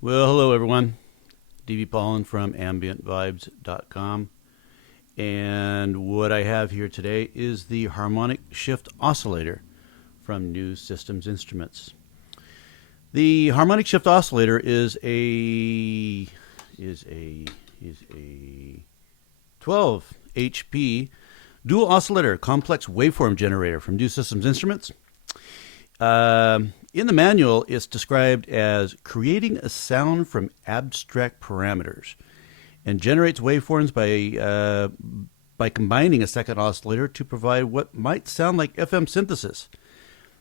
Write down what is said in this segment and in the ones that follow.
Well, hello everyone. D.V. Pollen from AmbientVibes.com. And what I have here today is the Harmonic Shift Oscillator from New Systems Instruments. The Harmonic Shift Oscillator is a 12 HP dual oscillator complex waveform generator from New Systems Instruments. In the manual, it's described as creating a sound from abstract parameters and generates waveforms by combining a second oscillator to provide what might sound like FM synthesis,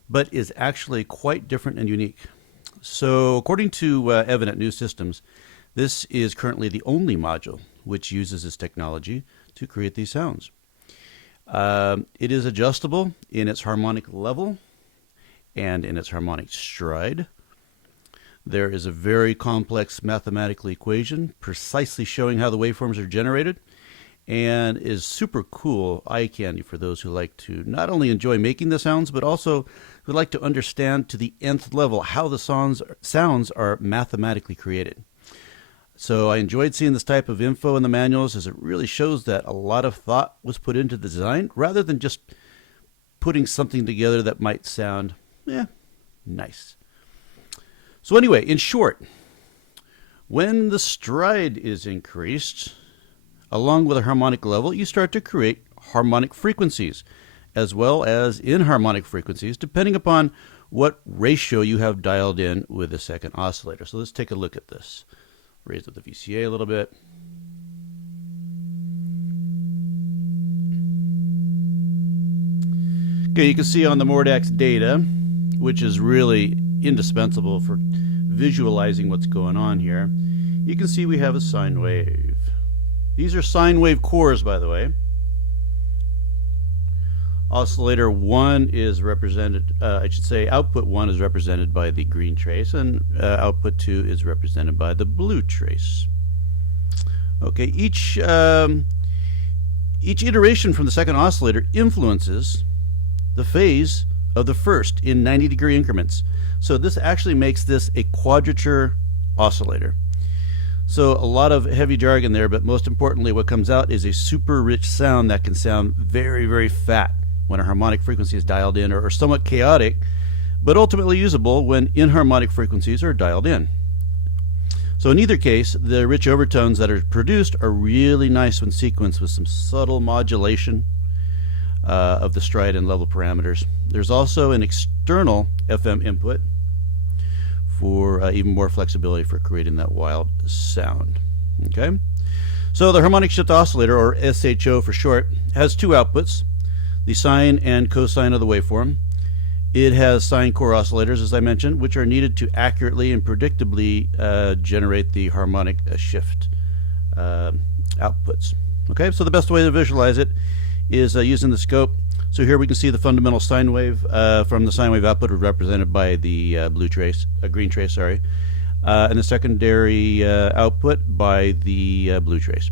but is actually quite different and unique. So according to Evan at New Systems, this is currently the only module which uses this technology to create these sounds. It is adjustable in its harmonic level and in its harmonic stride. There is a very complex mathematical equation precisely showing how the waveforms are generated, and is super cool eye candy for those who like to not only enjoy making the sounds, but also who like to understand to the nth level how the sounds are mathematically created. So I enjoyed seeing this type of info in the manuals, as it really shows that a lot of thought was put into the design rather than just putting something together that might sound nice. So anyway, in short, when the stride is increased, along with a harmonic level, you start to create harmonic frequencies, as well as inharmonic frequencies, depending upon what ratio you have dialed in with the second oscillator. So let's take a look at this. Raise up the VCA a little bit. Okay, you can see on the Mordax data, which is really indispensable for visualizing what's going on here, you can see we have a sine wave. These are sine wave cores, by the way. Oscillator 1 is represented, output 1 is represented by the green trace, and output 2 is represented by the blue trace. Okay, each iteration from the second oscillator influences the phase of the first in 90-degree increments. So this actually makes this a quadrature oscillator. So a lot of heavy jargon there, but most importantly, what comes out is a super rich sound that can sound very, very fat when a harmonic frequency is dialed in, or somewhat chaotic, but ultimately usable when inharmonic frequencies are dialed in. So in either case, the rich overtones that are produced are really nice when sequenced with some subtle modulation of the stride and level parameters. There's also an external FM input for even more flexibility for creating that wild sound. Okay, so the Harmonic Shift Oscillator, or SHO for short, has two outputs: the sine and cosine of the waveform. It has sine core oscillators, as I mentioned, which are needed to accurately and predictably generate the harmonic shift outputs. Okay, so the best way to visualize it is using the scope. So here we can see the fundamental sine wave from the sine wave output represented by the green trace, sorry, and the secondary output by the blue trace.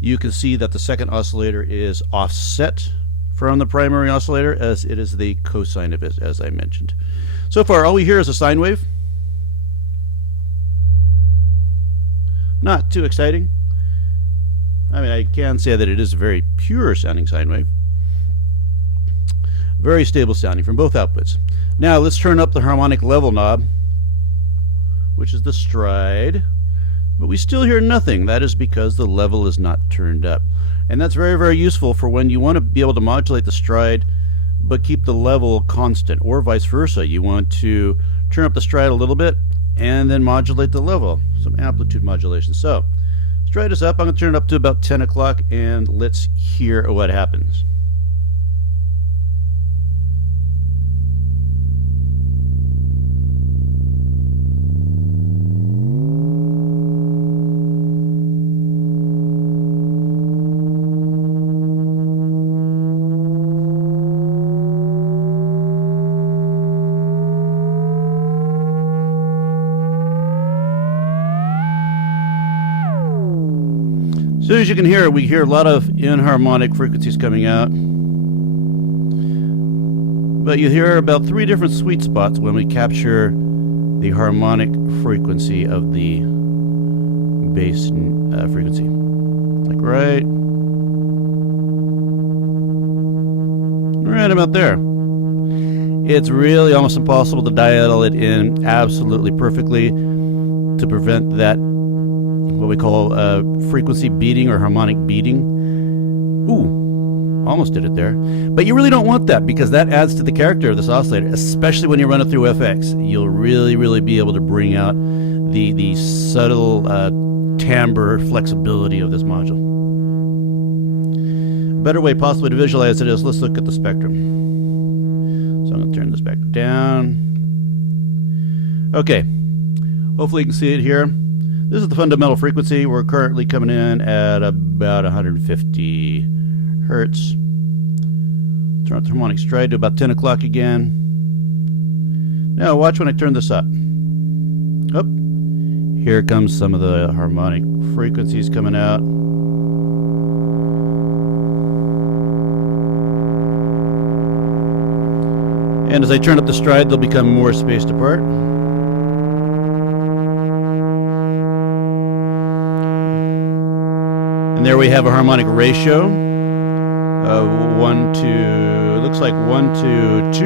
You can see that the second oscillator is offset from the primary oscillator, as it is the cosine of it, as I mentioned. So far, all we hear is a sine wave. Not too exciting. I mean, I can say that it is a very pure sounding sine wave. Very stable sounding from both outputs. Now let's turn up the harmonic level knob, which is the stride, but we still hear nothing. That is because the level is not turned up. And that's very, very useful for when you want to be able to modulate the stride but keep the level constant, or vice versa. You want to turn up the stride a little bit and then modulate the level, some amplitude modulation. So stride is up. I'm going to turn it up to about 10 o'clock, and let's hear what happens. As soon as you can hear it, we hear a lot of inharmonic frequencies coming out. But you hear about 3 different sweet spots when we capture the harmonic frequency of the bass frequency. Like right about there. It's really almost impossible to dial it in absolutely perfectly to prevent that, what we call frequency beating or harmonic beating. Ooh, almost did it there. But you really don't want that, because that adds to the character of this oscillator, especially when you run it through FX. You'll really be able to bring out the subtle timbre flexibility of this module. A better way possibly to visualize it is, let's look at the spectrum. So I'm going to turn this back down. Okay, hopefully you can see it here. This is the fundamental frequency. We're currently coming in at about 150 hertz. Turn up the harmonic stride to about 10 o'clock again. Now watch when I turn this up. Oh, here comes some of the harmonic frequencies coming out. And as I turn up the stride, they'll become more spaced apart. And there we have a harmonic ratio of 1 to, looks like 1 to 2.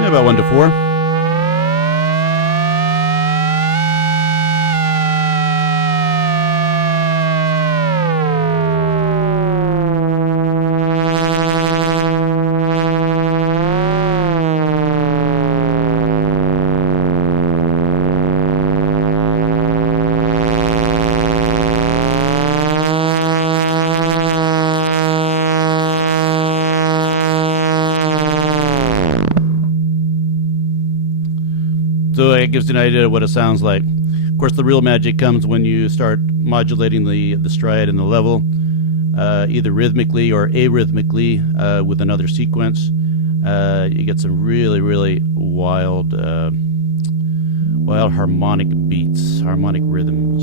Yeah, about 1 to 4. So it gives you an idea of what it sounds like. Of course, the real magic comes when you start modulating the stride and the level, either rhythmically or arrhythmically with another sequence. You get some really wild harmonic beats, harmonic rhythms.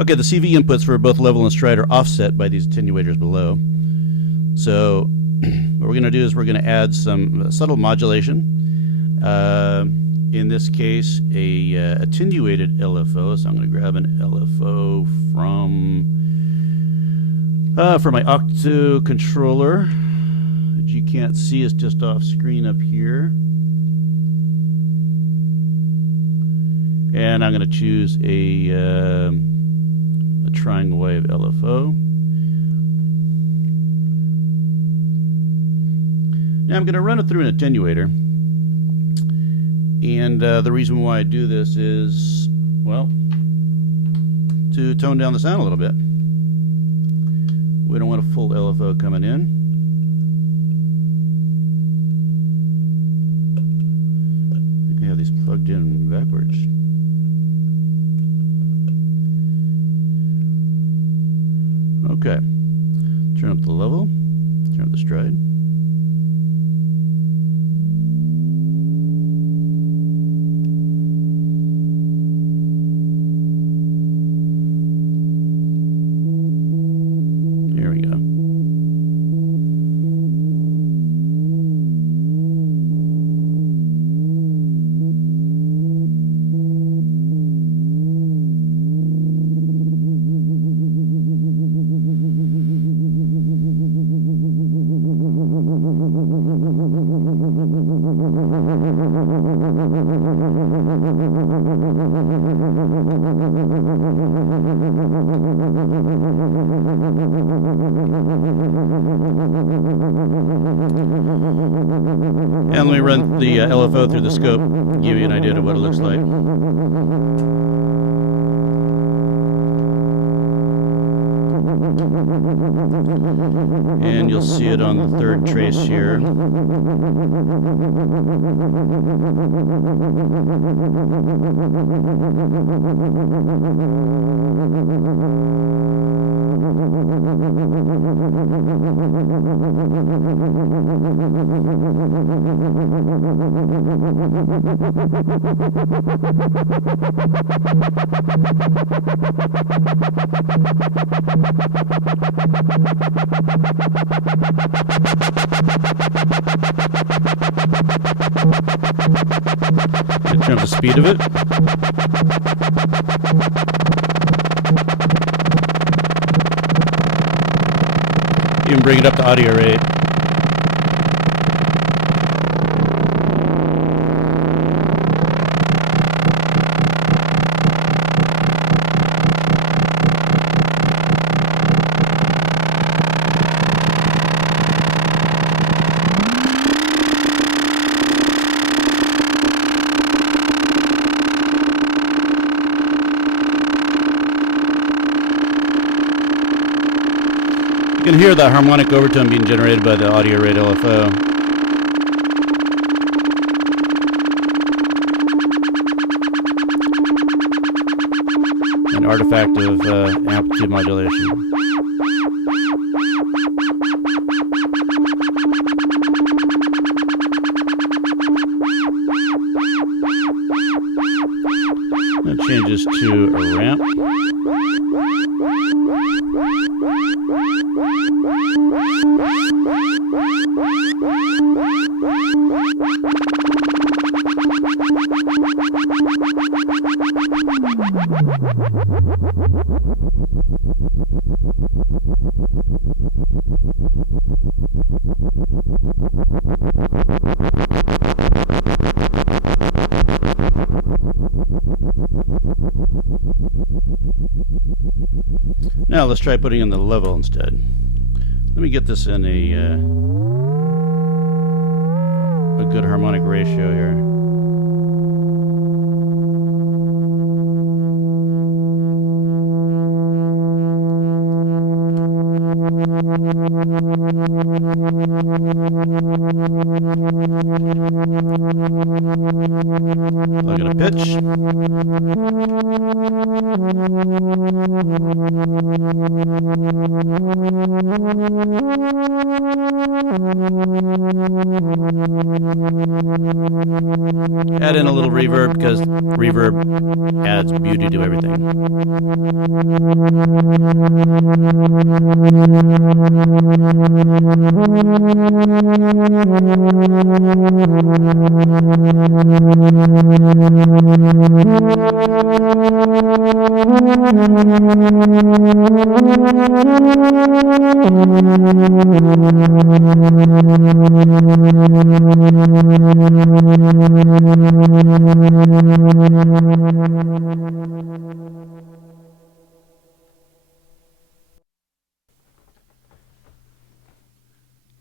Okay, the CV inputs for both level and stride are offset by these attenuators below. So what we're going to do is we're going to add some subtle modulation. In this case, a attenuated LFO. So I'm going to grab an LFO from my Octo controller, which you can't see, is just off screen up here. And I'm going to choose a triangle wave LFO. Now I'm going to run it through an attenuator, and the reason why I do this is, well, to tone down the sound a little bit. We don't want a full LFO coming in. I think I have these plugged in backwards. Okay, turn up the level, turn up the stride. Here we go. And let me run the LFO through the scope, give you an idea of what it looks like. And you'll see it on the third trace here. In terms of speed of it. Even bring it up to audio rate. You can hear the harmonic overtone being generated by the audio rate LFO. An artifact of amplitude modulation. That changes to a ramp. Now let's try putting in the level instead. Let me get this in a good harmonic ratio here. Plug in a pitch. Add in a little reverb because reverb adds beauty to everything.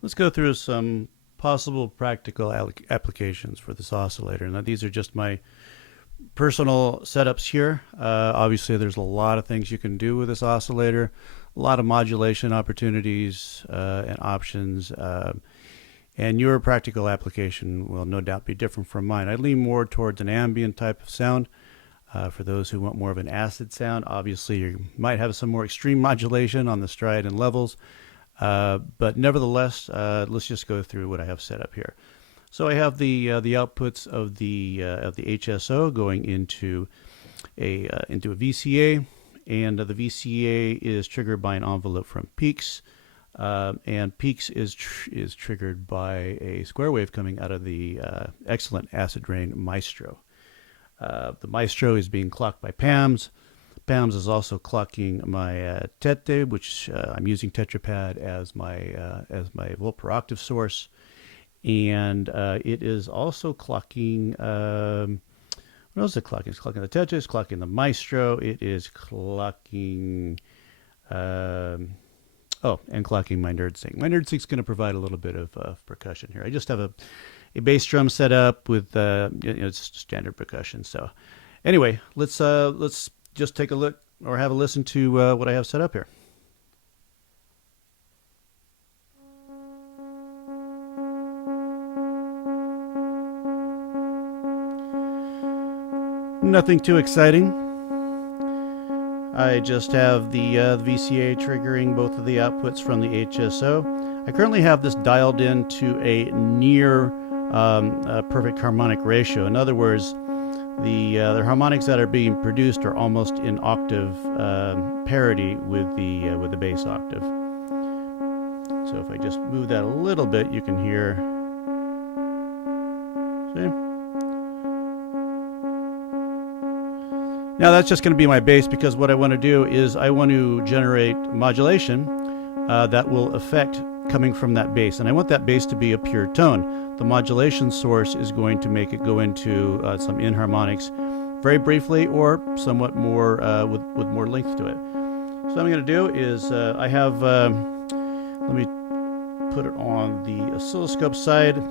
Let's go through some possible practical applications for this oscillator. Now, these are just my personal setups here. Obviously, there's a lot of things you can do with this oscillator, a lot of modulation opportunities and options, and your practical application will no doubt be different from mine. I lean more towards an ambient type of sound. For those who want more of an acid sound, obviously you might have some more extreme modulation on the stride and levels. But nevertheless, let's just go through what I have set up here. So I have the outputs of the HSO going into a VCA, and the VCA is triggered by an envelope from peaks, and peaks is triggered by a square wave coming out of the excellent acid rain Maestro. The Maestro is being clocked by PAMS. PAMS is also clocking my Tete, which I'm using Tetrapad as my volt per octave source, and it is also clocking. What else is it clocking? It's clocking the Tete. It's clocking the Maestro. It is clocking. And clocking my Nerd Sync. My Nerd Sync is going to provide a little bit of percussion here. I just have a bass drum set up with it's standard percussion. So anyway, let's just take a look or have a listen to what I have set up here. Nothing too exciting. I just have the VCA triggering both of the outputs from the HSO. I currently have this dialed in to a near perfect harmonic ratio. In other words, the harmonics that are being produced are almost in octave parity with the bass octave. So if I just move that a little bit, you can hear. See? Now that's just going to be my bass, because what I want to do is I want to generate modulation that will affect coming from that bass, and I want that bass to be a pure tone. The modulation source is going to make it go into some inharmonics very briefly, or somewhat more with more length to it. So what I'm going to do is I have, let me put it on the oscilloscope side.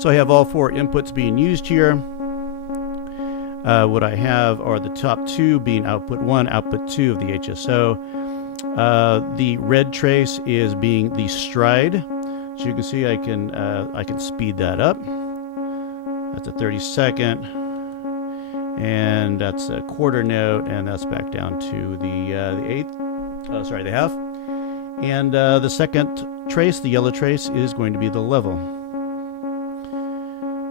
So I have all four inputs being used here. What I have are the top two being output 1, output 2 of the HSO. The red trace is being the stride. So you can see I can speed that up. That's a 32nd, and that's a quarter note, and that's back down to the eighth. The half. And the second trace, the yellow trace, is going to be the level.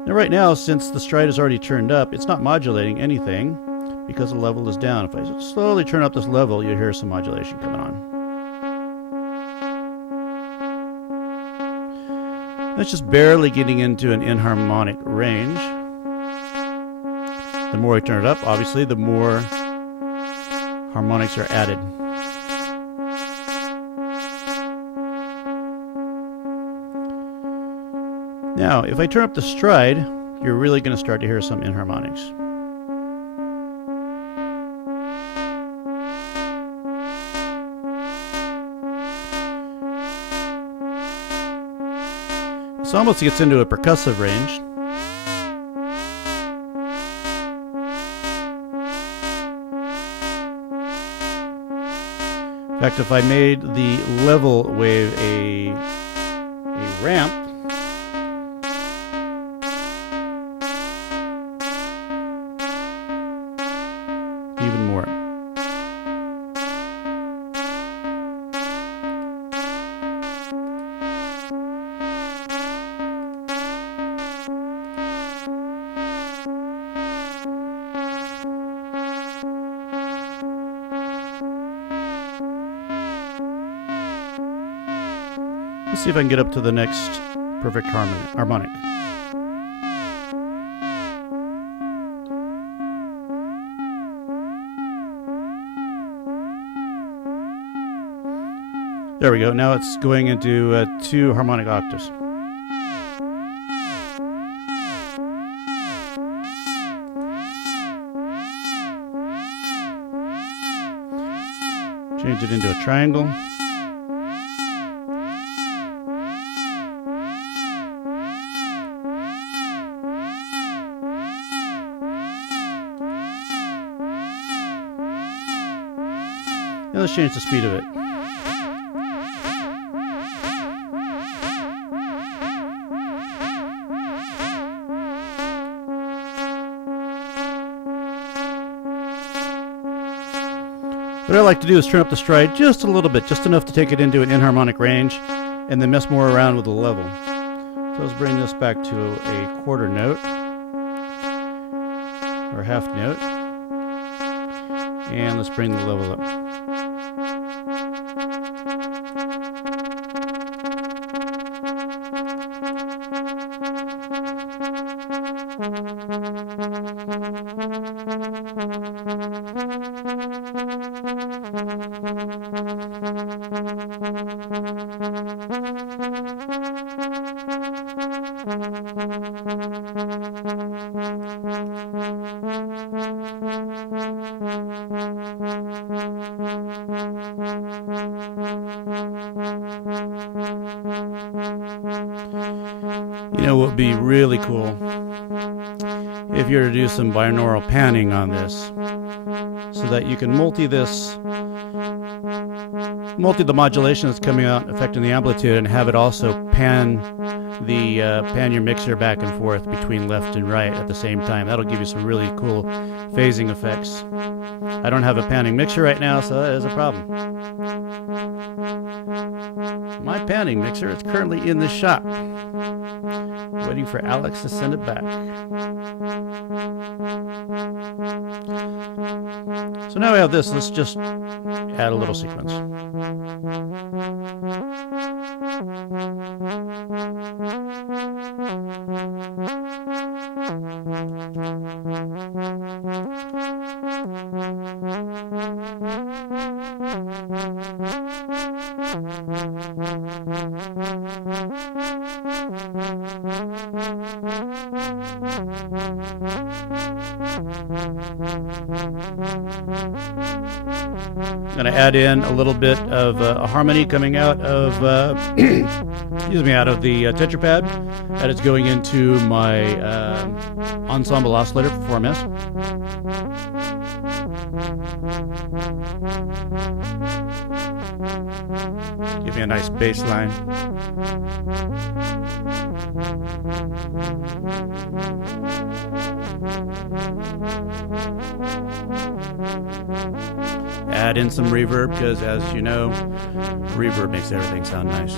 Now right now, since the stride is already turned up, it's not modulating anything because the level is down. If I slowly turn up this level, you'll hear some modulation coming on. That's just barely getting into an inharmonic range. The more I turn it up, obviously, the more harmonics are added. Now, if I turn up the stride, you're really going to start to hear some inharmonics. This almost gets into a percussive range. In fact, if I made the level wave a ramp, even more. Let's see if I can get up to the next perfect harmonic. There we go. Now it's going into 2 harmonic octaves. Change it into a triangle. And let's change the speed of it. What I like to do is turn up the stride just a little bit, just enough to take it into an inharmonic range, and then mess more around with the level. So let's bring this back to a quarter note, or half note, and let's bring the level up. You know what would be really cool? If you were to do some binaural panning on this, so that you can multi the modulation that's coming out, affecting the amplitude, and have it also pan your mixer back and forth between left and right at the same time. That'll give you some really cool phasing effects. I don't have a panning mixer right now, so that is a problem. My panning mixer is currently in the shop, waiting for Alex to send it back. So now we have this. Let's just add a little sequence. I'm going to add in a little bit of a harmony coming out of excuse me, out of the tetrapad, and it's going into my ensemble oscillator for 4MS. Give me a nice bass line. Add in some reverb, because as you know, reverb makes everything sound nice.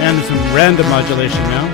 And some random modulation now.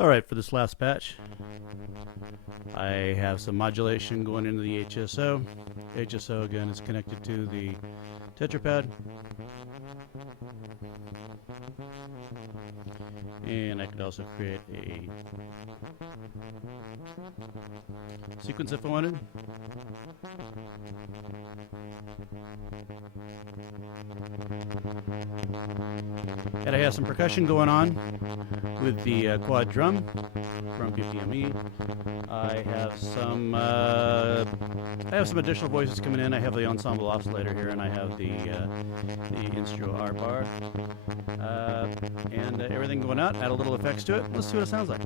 Alright, for this last patch, I have some modulation going into the HSO. HSO again is connected to the tetrapad. And I could also create a sequence if I wanted. And I have some percussion going on with the quad drum from BPME. I have some additional voices coming in. I have the ensemble oscillator here, and I have the instru R bar, and everything going out. Add a little effects to it. Let's see what it sounds like.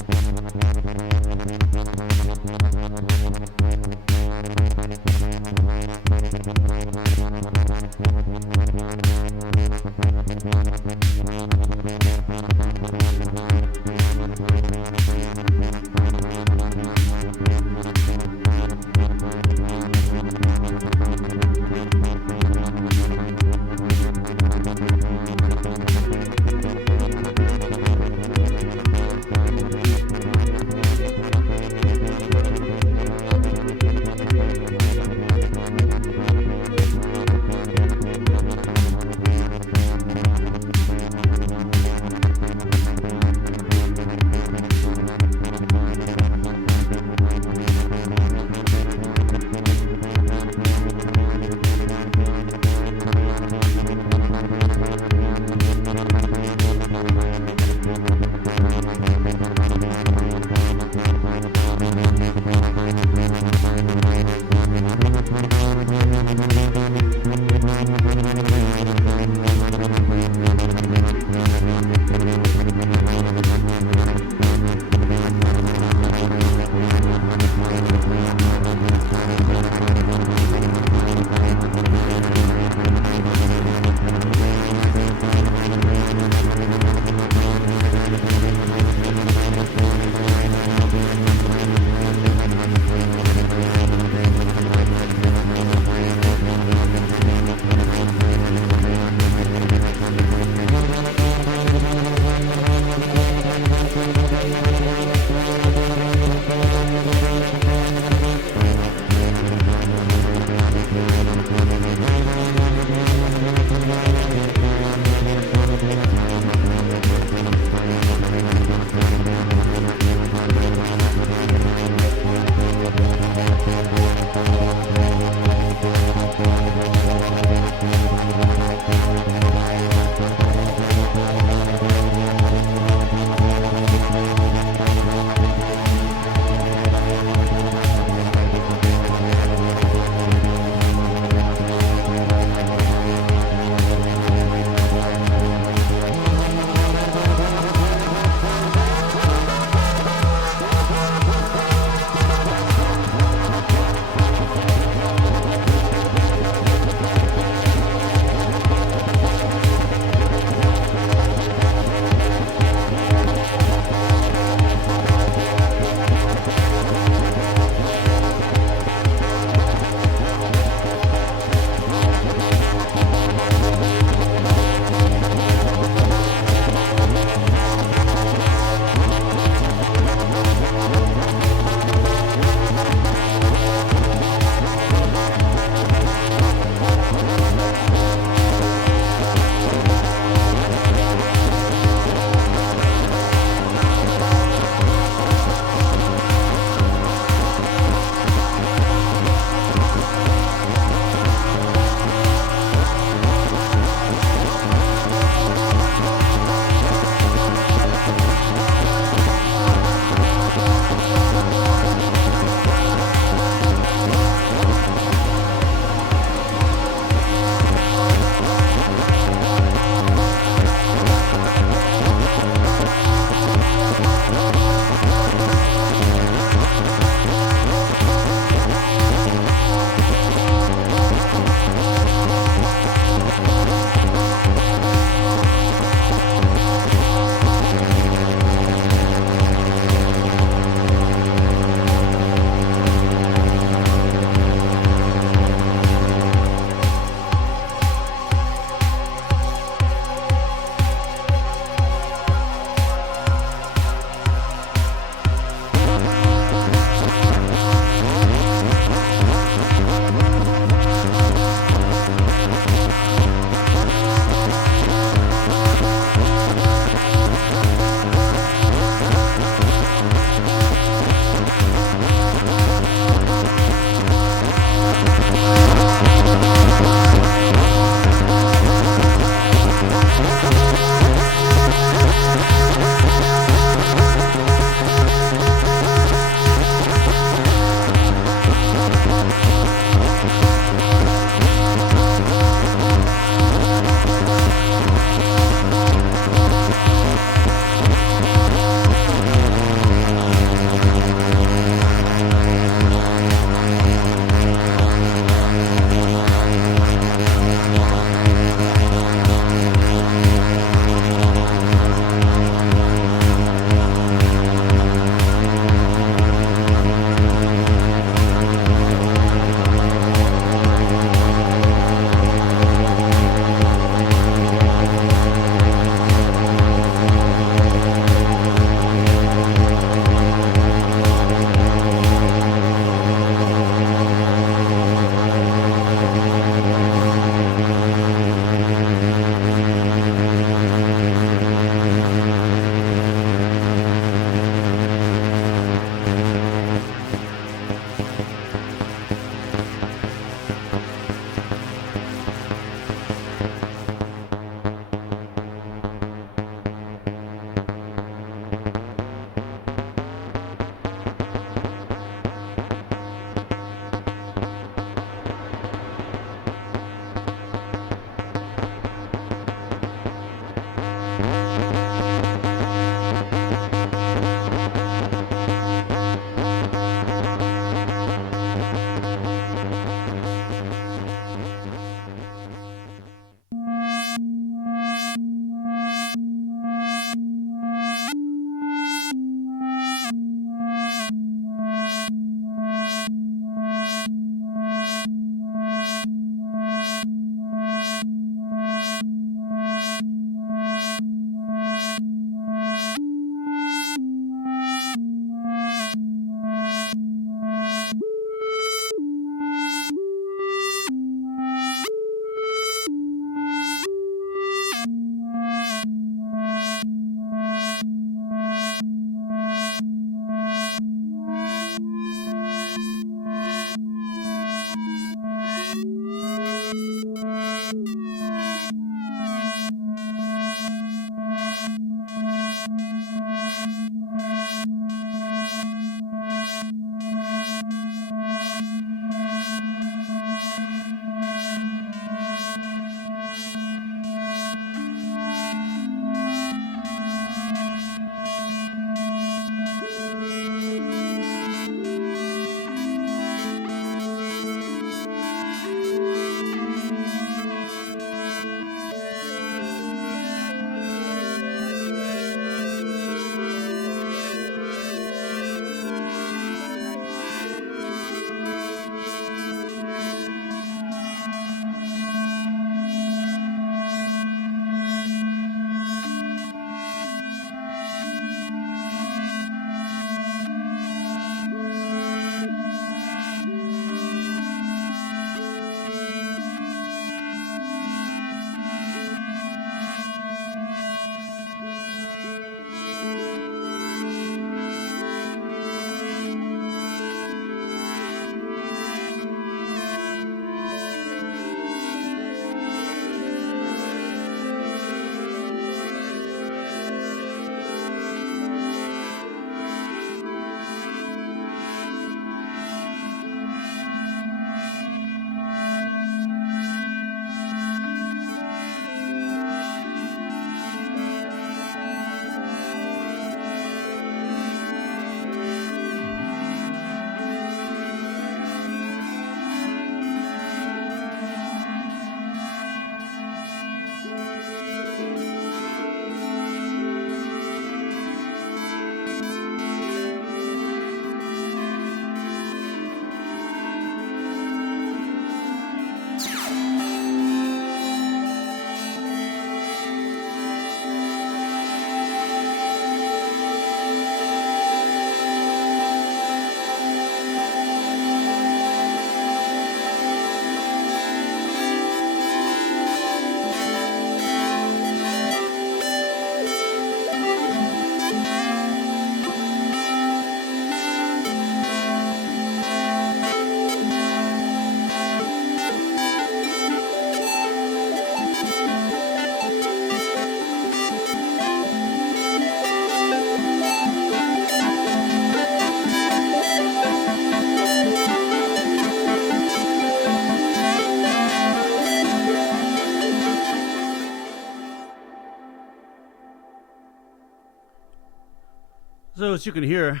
So as you can hear,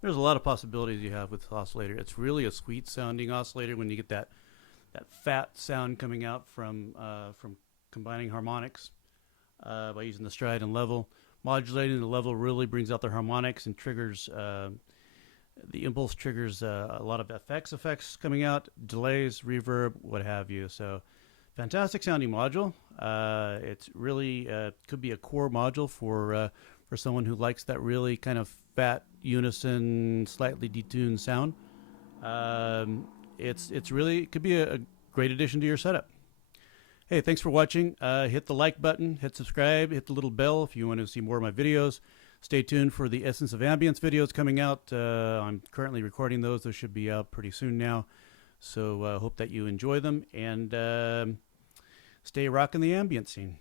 there's a lot of possibilities you have with this oscillator. It's really a sweet sounding oscillator when you get that fat sound coming out from combining harmonics by using the stride and level. Modulating the level really brings out the harmonics and triggers the impulse triggers a lot of effects coming out, delays, reverb, what have you. So fantastic sounding module. It's really could be a core module for someone who likes that really kind of fat, unison, slightly detuned sound. It's really, it could be a great addition to your setup. Hey, thanks for watching. Hit the like button, hit subscribe, hit the little bell if you want to see more of my videos. Stay tuned for the Essence of Ambience videos coming out. I'm currently recording those. Those should be out pretty soon now. So hope that you enjoy them, and stay rocking the ambient scene.